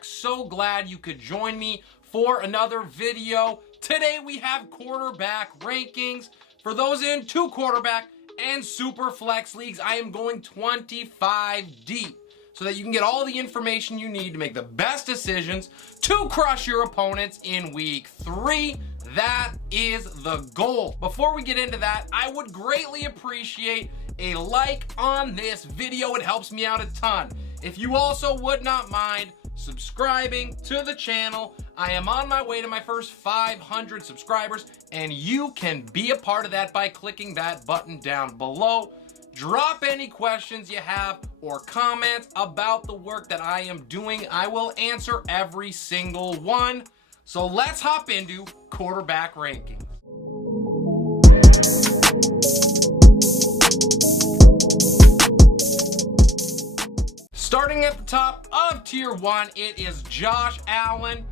back. So glad you could join me for another video. Today we have quarterback rankings. For those in 2 quarterback and Superflex leagues, I am going 25 deep so that you can get all the information you need to make the best decisions to crush your opponents in week 3. That is the goal. Before we get into that, I would greatly appreciate a like on this video. It helps me out a ton. If you also would not mind subscribing to the channel, I am on my way to my first 500 subscribers, and you can be a part of that by clicking that button down below. Drop any questions you have or comments about the work that I am doing. I will answer every single one. So let's hop into quarterback rankings. Starting at the top of tier 1, it is Josh Allen.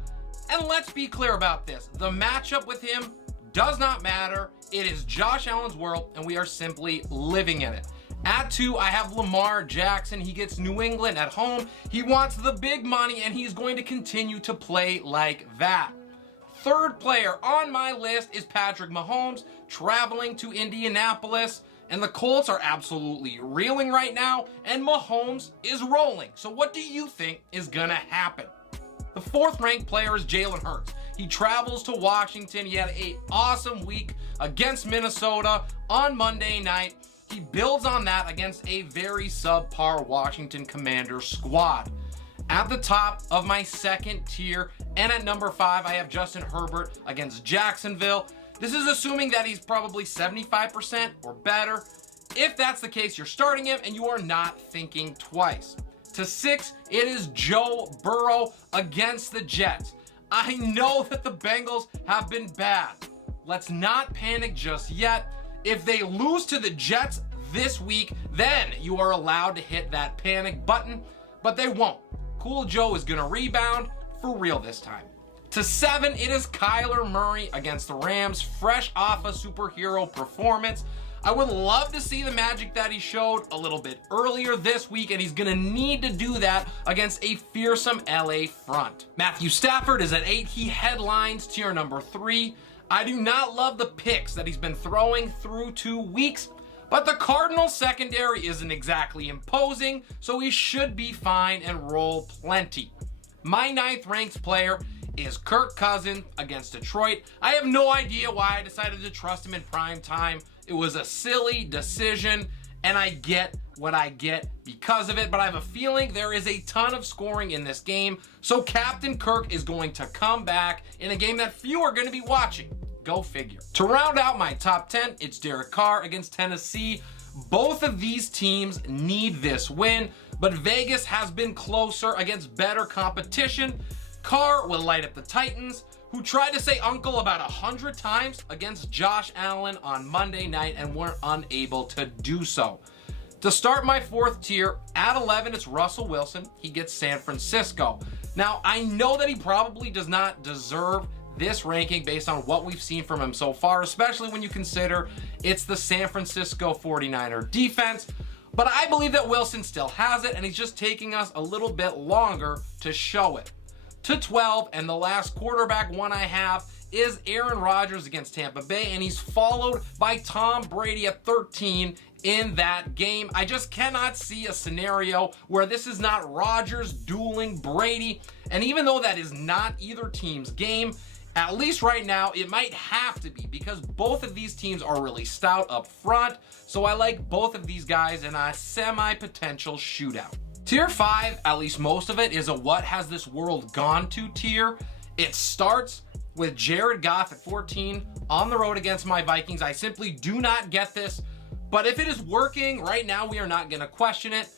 And let's be clear about this. The matchup with him does not matter. It is Josh Allen's world, and we are simply living in it. At 2, I have Lamar Jackson. He gets New England at home. He wants the big money, and he's going to continue to play like that. Third player on my list is Patrick Mahomes, traveling to Indianapolis. And the Colts are absolutely reeling right now, and Mahomes is rolling. So what do you think is going to happen? The 4th ranked player is Jalen Hurts. He travels to Washington. He had an awesome week against Minnesota on Monday night. He builds on that against a very subpar Washington Commanders squad. At the top of my 2nd tier, and at number 5, I have Justin Herbert against Jacksonville. This is assuming that he's probably 75% or better. If that's the case, you're starting him and you are not thinking twice. To 6, it is Joe Burrow against the Jets. I know that the Bengals have been bad. Let's not panic just yet. If they lose to the Jets this week, then you are allowed to hit that panic button, but they won't. Cool Joe is going to rebound for real this time. To 7, it is Kyler Murray against the Rams, fresh off a superhero performance. I would love to see the magic that he showed a little bit earlier this week, and he's going to need to do that against a fearsome LA front. Matthew Stafford is at 8. He headlines tier number 3. I do not love the picks that he's been throwing through 2 weeks, but the Cardinals secondary isn't exactly imposing, so he should be fine and roll plenty. My 9th ranked player is Kirk Cousins against Detroit. I have no idea why I decided to trust him in prime time. It was a silly decision, and I get what I get because of it, but I have a feeling there is a ton of scoring in this game, so Captain Kirk is going to come back in a game that few are going to be watching. Go figure. To round out my top 10, it's Derek Carr against Tennessee. Both of these teams need this win, but Vegas has been closer against better competition. Carr will light up the Titans, who tried to say uncle about 100 times against Josh Allen on Monday night and were unable to do so. To start my 4th tier, at 11, it's Russell Wilson. He gets San Francisco. Now, I know that he probably does not deserve this ranking based on what we've seen from him so far, especially when you consider it's the San Francisco 49er defense. But I believe that Wilson still has it, and he's just taking us a little bit longer to show it. To 12, and the last quarterback one I have is Aaron Rodgers against Tampa Bay, and he's followed by Tom Brady at 13 in that game. I just cannot see a scenario where this is not Rodgers dueling Brady, and even though that is not either team's game, at least right now, it might have to be because both of these teams are really stout up front, so I like both of these guys in a semi-potential shootout. Tier 5, at least most of it, is a what has this world gone to tier. It starts with Jared Goff at 14 on the road against my Vikings. I simply do not get this, but if it is working right now, we are not going to question it.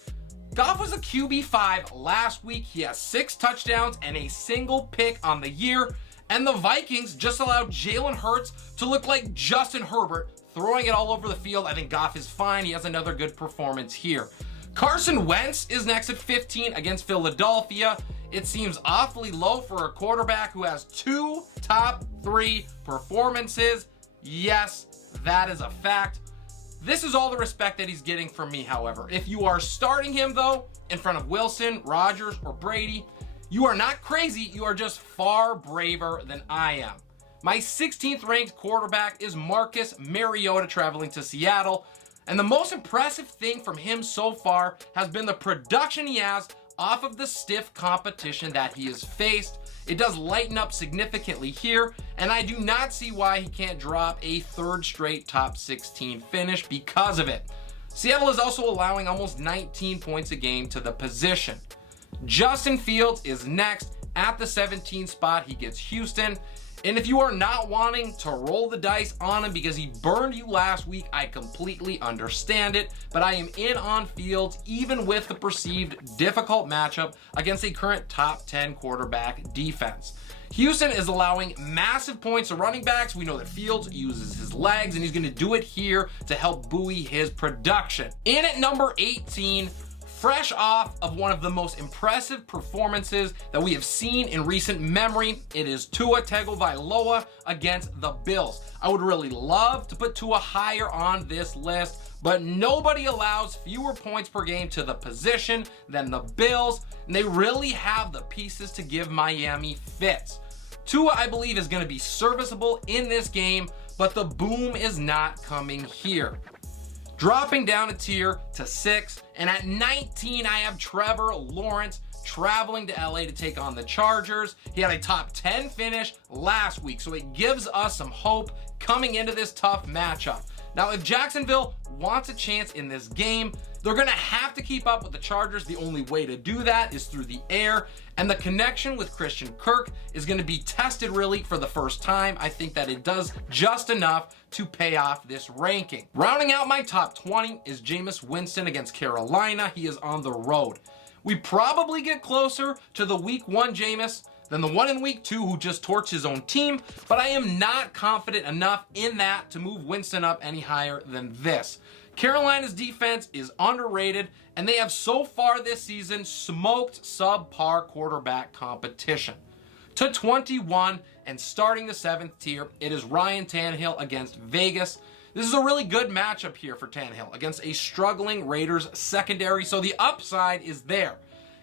Goff was a QB5 last week. He has 6 touchdowns and a single pick on the year, and the Vikings just allowed Jalen Hurts to look like Justin Herbert, throwing it all over the field. I think Goff is fine. He has another good performance here. Carson Wentz is next at 15 against Philadelphia. It seems awfully low for a quarterback who has 2 top 3 performances. Yes, that is a fact. This is all the respect that he's getting from me, however. If you are starting him, though, in front of Wilson, Rodgers, or Brady, You are not crazy, you are just far braver than I am. My 16th ranked quarterback is Marcus Mariota traveling to Seattle. And the most impressive thing from him so far has been the production he has off of the stiff competition that he has faced. It does lighten up significantly here, and I do not see why he can't drop a third straight top 16 finish because of it. Seattle is also allowing almost 19 points a game to the position. Justin Fields is next at the 17 spot. He gets Houston. And if you are not wanting to roll the dice on him because he burned you last week, I completely understand it. But I am in on Fields, even with the perceived difficult matchup against a current top 10 quarterback defense. Houston is allowing massive points to running backs. We know that Fields uses his legs, and he's going to do it here to help buoy his production. In at number 18, fresh off of one of the most impressive performances that we have seen in recent memory, it is Tua Tagovailoa against the Bills. I would really love to put Tua higher on this list, but nobody allows fewer points per game to the position than the Bills, and they really have the pieces to give Miami fits. Tua, I believe, is going to be serviceable in this game, but the boom is not coming here. Dropping down a tier to 6, and at 19, I have Trevor Lawrence traveling to LA to take on the Chargers. He had a top 10 finish last week, so it gives us some hope coming into this tough matchup. Now, if Jacksonville wants a chance in this game, they're going to have to keep up with the Chargers. The only way to do that is through the air, and the connection with Christian Kirk is going to be tested really for the first time. I think that it does just enough to pay off this ranking. Rounding out my top 20 is Jameis Winston against Carolina. He is on the road. We probably get closer to the week 1 Jameis than the one in week 2 who just torched his own team, but I am not confident enough in that to move Winston up any higher than this. Carolina's defense is underrated, and they have so far this season smoked subpar quarterback competition. To 21 and starting the 7th tier, it is Ryan Tannehill against Vegas. This is a really good matchup here for Tannehill against a struggling Raiders secondary, so the upside is there.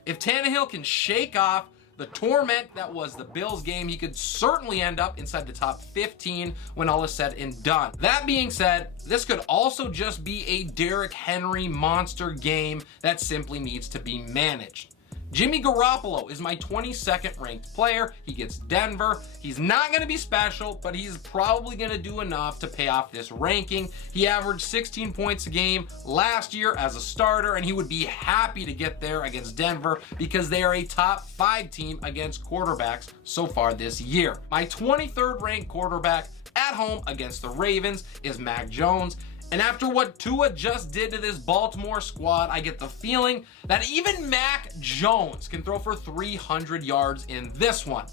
If Tannehill can shake off the torment that was the Bills game, he could certainly end up inside the top 15 when all is said and done. That being said, this could also just be a Derrick Henry monster game that simply needs to be managed. Jimmy Garoppolo is my 22nd ranked player. He gets Denver. He's not going to be special, but he's probably going to do enough to pay off this ranking. He averaged 16 points a game last year as a starter, and he would be happy to get there against Denver because they are a top 5 team against quarterbacks so far this year. My 23rd ranked quarterback at home against the Ravens is Mac Jones. And after what Tua just did to this Baltimore squad, I get the feeling that even Mac Jones can throw for 300 yards in this one.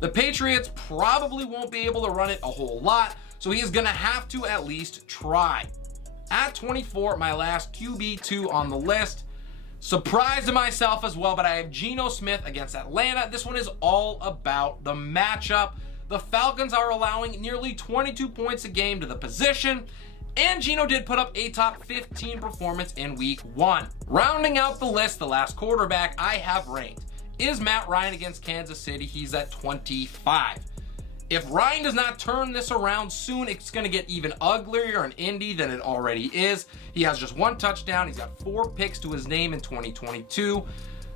The Patriots probably won't be able to run it a whole lot, so he is going to have to at least try. At 24, my last QB2 on the list. Surprised to myself as well, but I have Geno Smith against Atlanta. This one is all about the matchup. The Falcons are allowing nearly 22 points a game to the position, and Geno did put up a top 15 performance in week 1. Rounding out the list, the last quarterback I have ranked is Matt Ryan against Kansas City. He's at 25. If Ryan does not turn this around soon, it's going to get even uglier in Indy than it already is. He has just 1 touchdown. He's got 4 picks to his name in 2022.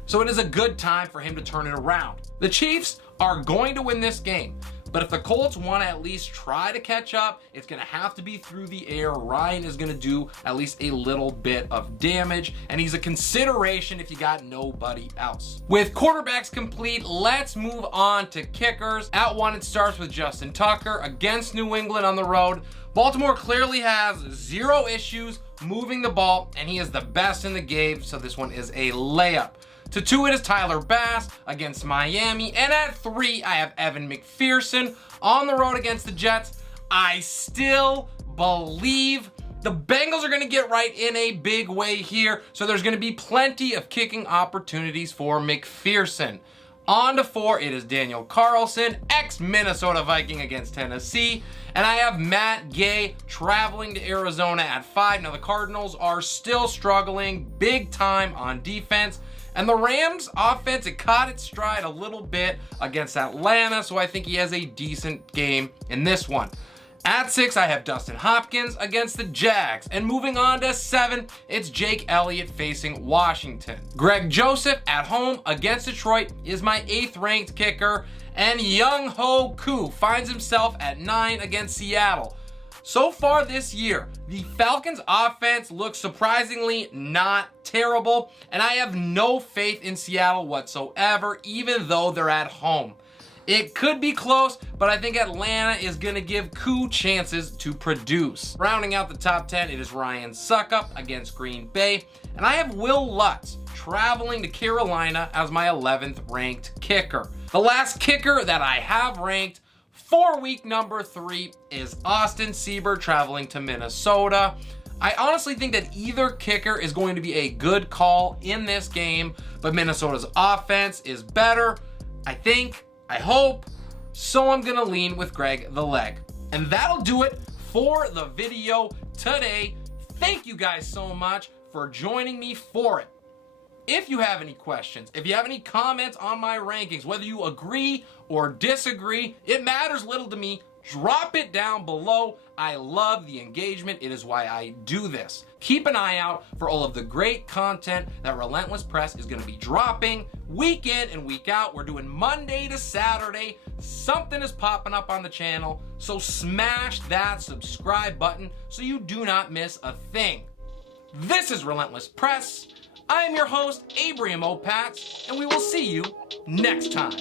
So it is a good time for him to turn it around. The Chiefs are going to win this game, but if the Colts want to at least try to catch up, it's going to have to be through the air. Ryan is going to do at least a little bit of damage, and he's a consideration if you got nobody else. With quarterbacks complete, let's move on to kickers. At 1, it starts with Justin Tucker against New England on the road. Baltimore clearly has 0 issues moving the ball, and he is the best in the game, so this one is a layup. To 2, it is Tyler Bass against Miami. And at 3, I have Evan McPherson on the road against the Jets. I still believe the Bengals are going to get right in a big way here, so there's going to be plenty of kicking opportunities for McPherson. On to 4, it is Daniel Carlson, ex-Minnesota Viking against Tennessee. And I have Matt Gay traveling to Arizona at 5. Now, the Cardinals are still struggling big time on defense, And the Rams offense, it caught its stride a little bit against Atlanta, so I think he has a decent game in this one. At 6, I have Dustin Hopkins against the Jags. And moving on to 7, it's Jake Elliott facing Washington. Greg Joseph at home against Detroit is my 8th ranked kicker. And Younghoe Koo finds himself at 9 against Seattle. So far this year, the Falcons offense looks surprisingly not terrible. And I have no faith in Seattle whatsoever, even though they're at home. It could be close, but I think Atlanta is going to give Koo chances to produce. Rounding out the top 10, it is Ryan Succop against Green Bay. And I have Wil Lutz traveling to Carolina as my 11th ranked kicker. The last kicker that I have ranked for week number 3 is Austin Seibert traveling to Minnesota. I honestly think that either kicker is going to be a good call in this game, but Minnesota's offense is better, I hope, so I'm gonna lean with Greg the Leg. And that'll do it for the video today. Thank you guys so much for joining me for it. If you have any questions, if you have any comments on my rankings, whether you agree or disagree, it matters little to me. Drop it down below. I love the engagement. It is why I do this. Keep an eye out for all of the great content that Relentless Press is going to be dropping week in and week out. We're doing Monday to Saturday. Something is popping up on the channel, so smash that subscribe button so you do not miss a thing. This is Relentless Press. I am your host, Abraham Opatz, and we will see you next time.